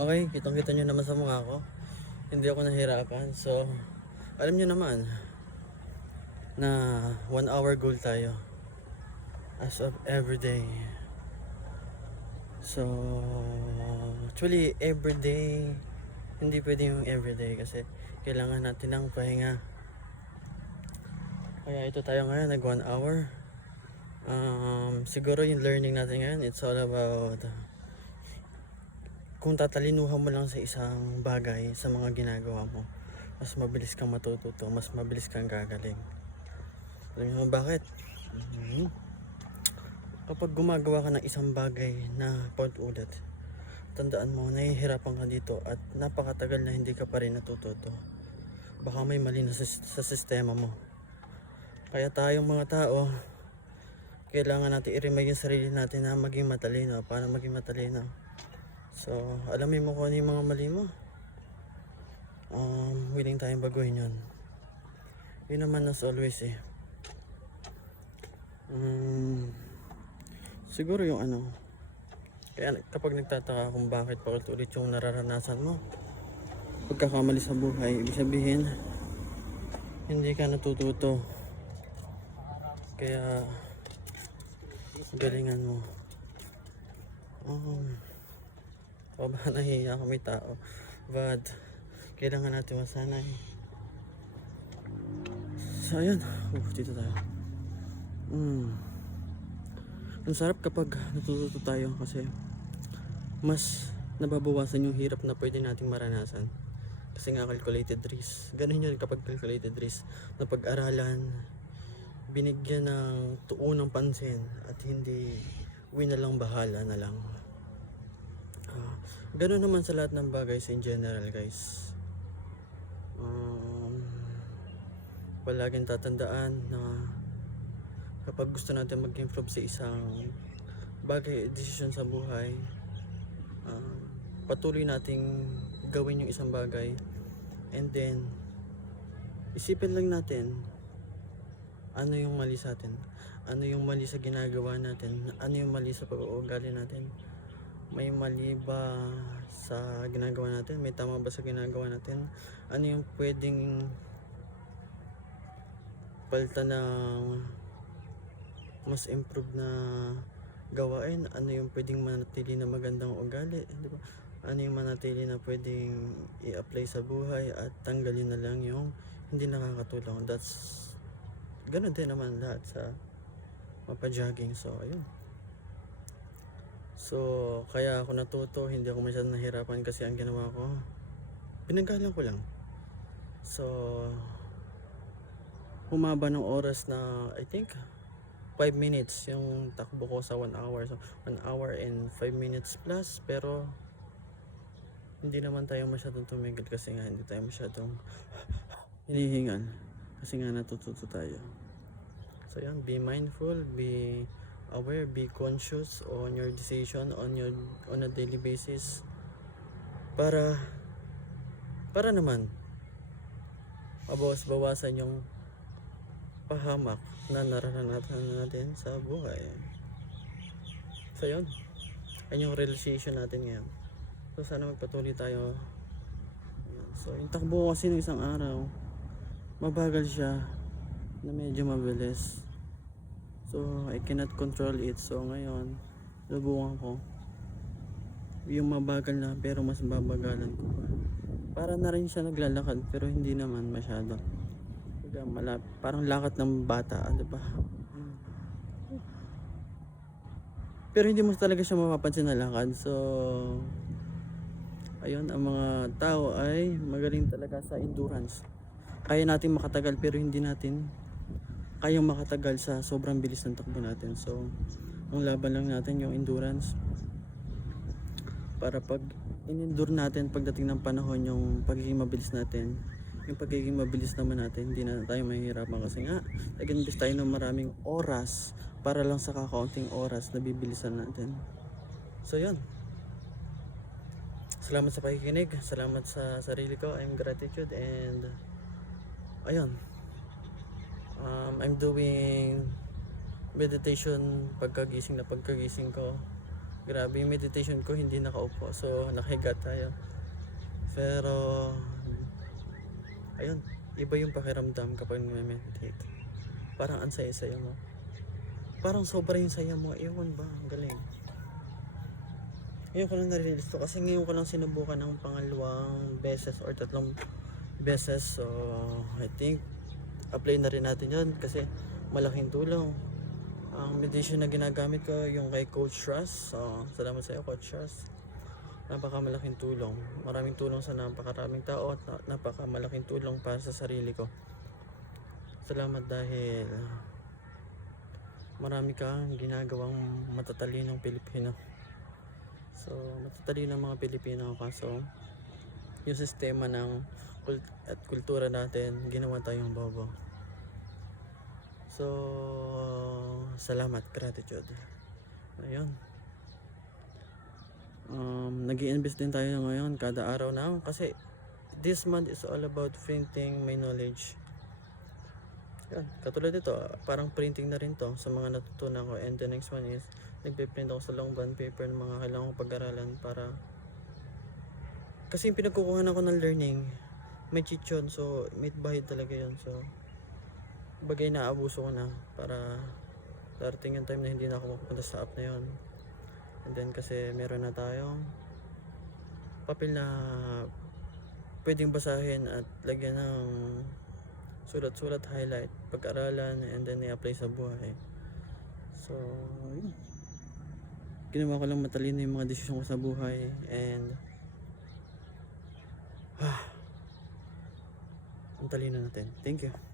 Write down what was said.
Okay, kitang-kita nyo naman sa mukha ko. Hindi ako nahirapan. So, alam nyo naman na 1 hour goal tayo as of everyday. So, actually, everyday, hindi pwede yung everyday kasi kailangan natin ng pahinga. Kaya ito tayo ngayon, nag 1 hour. Siguro yung learning natin ngayon, it's all about kung tatalinuhan mo lang sa isang bagay sa mga ginagawa mo, mas mabilis kang matututo, mas mabilis kang gagaling. Alam niyo kung bakit? Kapag gumagawa ka ng isang bagay na paulit-ulit, tandaan mo, nahihirapan ka dito at napakatagal na hindi ka pa rin natututo. Baka may mali na sa sistema mo. Kaya tayong mga tao, kailangan natin i-remind yung sarili natin na maging matalino. Paano maging matalino? So, alamin mo kung ano yung mga mali mo. Willing tayong baguhin yun. Yun naman as always eh. Siguro yung ano. Kaya kapag nagtataka kung bakit paulit-ulit yung nararanasan mo, pagkakamali sa buhay, ibig sabihin, hindi ka natututo. Kaya, galingan mo. Nahihiya kami tao, but kailangan natin masanay. So ayun, dito tayo. Ang sarap kapag natututo tayo kasi mas nababawasan yung hirap na pwede nating maranasan. Kasi nga calculated risk. Ganun yun kapag calculated risk na pag-aralan, binigyan ng tuunang pansin at hindi winalang bahala na lang. Ganun naman sa lahat ng bagay in general, guys. Palaging tatandaan na kapag gusto natin mag-improve sa isang bagay, decision sa buhay, patuloy nating gawin yung isang bagay, and then isipin lang natin ano yung mali sa atin, ano yung mali sa ginagawa natin, ano yung mali sa pag-uugali natin. May mali ba sa ginagawa natin? May tama ba sa ginagawa natin? Ano yung pwedeng palitan ng mas improve na gawain? Ano yung pwedeng manatili na magandang ugali? Di ba? Ano yung manatili na pwedeng i-apply sa buhay at tanggalin na lang yung hindi nakakatulong? Ganun din naman lahat sa mapa-jogging. So, ayun. So, kaya ako natuto, hindi ako masyadong nahirapan kasi ang ginawa ko, pinanggalang ko lang. So, humaba ng oras na, I think, 5 minutes yung takbo ko sa 1 hour. So, 1 hour and 5 minutes plus, pero hindi naman tayo masyadong tumigil kasi nga hindi tayo masyadong hinihingal. Kasi nga natututo tayo. So, yan, be mindful, be aware, be conscious on your decision on a daily basis para naman mabawas-bawasan yung pahamak na naranasan natin sa buhay. So yun, yung realization natin ngayon. So sana magpatuloy tayo. So yung takbo kasi ng isang araw, mabagal siya na medyo mabilis. So, I cannot control it. So, ngayon, subukan ko yung mabagal na pero mas babagalan ko pa. Para na rin siya naglalakad pero hindi naman masyado. Parang lakad ng bata, diba? Pero hindi mo talaga siya mapapansin na lakad. So, ayun, ang mga tao ay magaling talaga sa endurance. Kaya natin makatagal pero hindi natin kayang makatagal sa sobrang bilis ng takbo natin. So, ang laban lang natin yung endurance. Para pag in-endure natin pagdating ng panahon yung pagiging mabilis natin, yung pagiging mabilis naman natin, hindi na tayo mahihirapan kasi nga nag-invest tayo ng maraming oras para lang sa kakaunting oras na bibilisan natin. So, yun. Salamat sa pakikinig. Salamat sa sarili ko. I'm gratitude and ayun. I'm doing meditation pagkagising ko Grabe yung meditation ko, hindi nakaupo. So, nakahiga tayo. Pero, ayun, iba yung pakiramdam kapag nag-meditate. Parang ang saya-saya mo. Parang sobra yung saya mo. Ewan ba, ang galing. Ngayon ko lang nare-release to kasi ngayon ko lang sinubukan ng pangalawang beses or tatlong beses. So, I think, apply na rin natin yun kasi malaking tulong. Ang meditation na ginagamit ko yung kay Coach Russ. So, salamat sa iyo, Coach Russ. Napakamalaking tulong. Maraming tulong sa napakaraming tao at napakamalaking tulong para sa sarili ko. Salamat dahil marami kang ginagawang matatalinong Pilipino. So, matatalino ng mga Pilipino kaso yung sistema ng at kultura natin, ginawa tayong bobo. So, salamat, gratitude. Ayun. Nag-i-invest din tayo ngayon kada araw na kasi this month is all about printing my knowledge. Yan, katulad ito, parang printing na rin to sa mga natutunan ko. And the next one is nagpe-print ako sa long bond paper ng mga kailangan kong pag-aralan para kasi yung pinagkukuhan ako ng learning may cheat yun, so may bahid talaga yun. So bagay na abuso ko na para darating yung time na hindi na ako mapupunta sa app na yun. And then kasi meron na tayong papel na pwedeng basahin at lagyan ng sulat-sulat, highlight, pag-aralan, and then i-apply sa buhay. So, yun. Ginawa ko lang matalino yung mga desisyon ko sa buhay and ang talino natin. Thank you.